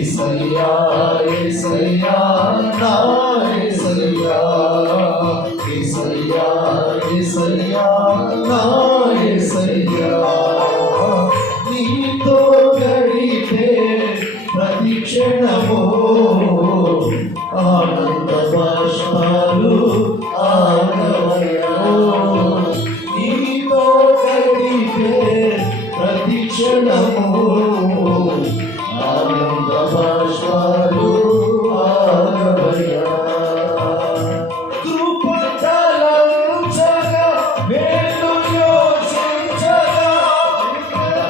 యేసయ్యా యేసయ్యా నా యేసయ్యా యేసయ్యా యేసయ్యా నా యేసయ్యా నీతో గడిపే ప్రతి క్షణము ఆనంద బాష్పాలు ఆగవయ్యా నీతో గడిపే ప్రతి క్షణము ఆనంద బాష్పాలు ఆగవయ్యా కృపతలంచగా మేలు యోచించగా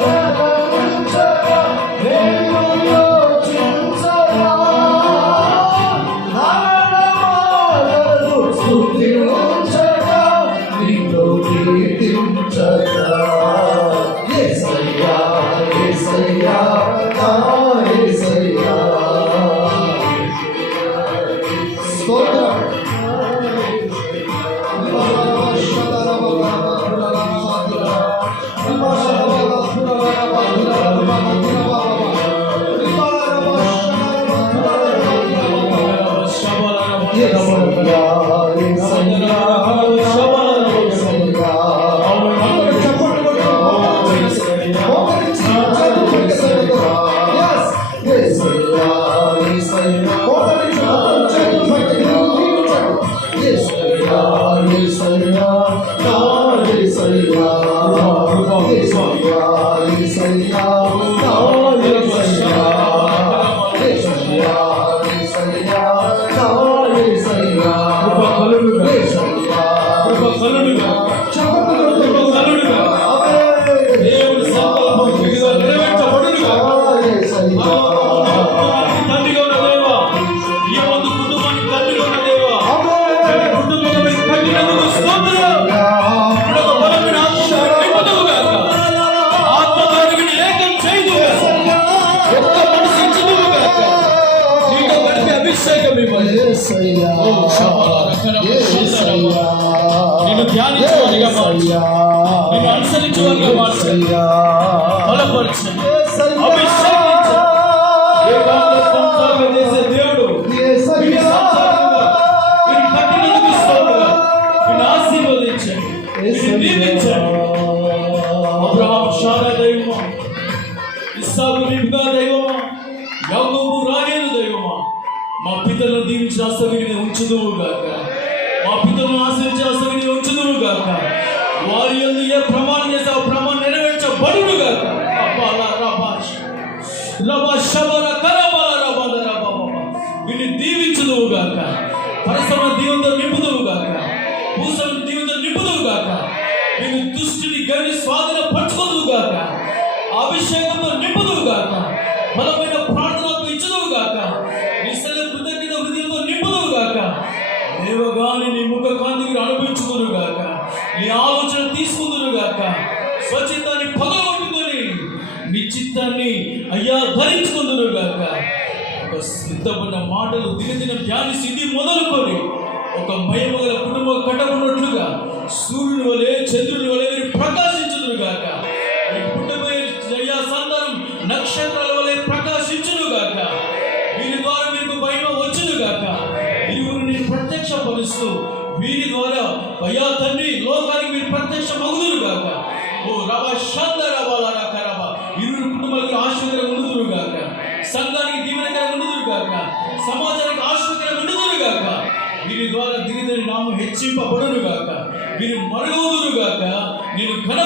తలంచగా మేలు యోచించగా నామములు స్తుతించగా నీతో కీర్తించగా యేసయ్యా యేసయ్యా నా యేసయ్యా స్తోత్రం నిన్ను ధ్యానించువారిగా మార్చు, నిన్ను అనుసరించువారిగా మార్చు, బలపరచు, అభిషేకించు. ఏకాంత చేసే దేవుడు కట్టినందుకు స్తోత్రం. నిన్ను ఆశీర్వదించండి, నిన్ను దీవించండి. అబ్రహాం షారా దైవమా, ఇస్సాకు రిబ్కా దైవమా, యాకోబు రాహేలు దైవమా, మా పితరులను దీవించిన ఆశీర్వదిని ఉంచుదువు గాక, మా పితరులను ఆశ్రయించి ఆశీర్వదిని ఉంచుదువు గాక. వారి యందు ఏ ప్రమాణం చేస్తే ఆ ప్రమాణం నెరవేర్చబడును గాక. వీరిని దీవించుదువు గాక, పరిశ్రమ దీవుతో నింపుదువు గాక, భూసలను దీవుతో నింపుదువు గాక. వీరి దుష్టిని గని స్వాధీన పరచుకోదువు గాక, అభిషేకంతో నింపుదువు గాక, బలమైన ప్రార్థనతో ఇచ్చుదువు గాక, నిశ్చల కృతజ్ఞత హృదయంతో నింపుదువు గాక. దేవగాని నీ ముఖ కాంతికి అనుభవించుదురు గాక, నీ ఆలోచన తీసుకుందురు గాక, స్వచిత్తాన్ని పగలగొట్టుకొని నీ చిత్తాన్ని అయ్యా ధరించుకుందురు గాక. ఒక సిద్ధపడిన మాటలు దినదిన ధ్యానిసి ఇది మొదలుకొని ఒక మహిమగల కుటుంబం కట్టబడినట్లుగా సూర్యుని వలె చంద్రుని వలె మీరు ప్రకాశించుదురు గాక. ఈ పుట్టబోయే అయ్యా సంతానం నక్షత్రాల వలె ప్రకాశించును గాక. వీరి ద్వారా మీకు మహిమ వచ్చును గాక. ఇరువురు నేను ప్రత్యక్షపరుస్తూ వీరి ద్వారా అయ్యా తండ్రి లోకానికి మీరు ప్రత్యక్ష మగుదురు గాక. ఓ రబా శాంత రబాల కరబా ఇరువురు కుటుంబాలకు ఆశీర్వాదం ఉండుదురు గాక, సంఘానికి దీవెనకరంగా ఉండుదురు గాక, సమాజానికి ఆశీర్వాదకరంగా ఉండుదురు గాక. వీరి ద్వారా దినదిన నామం హెచ్చింపబడును గాక, వీరు మరుగుదురు గాక. నేను ఘన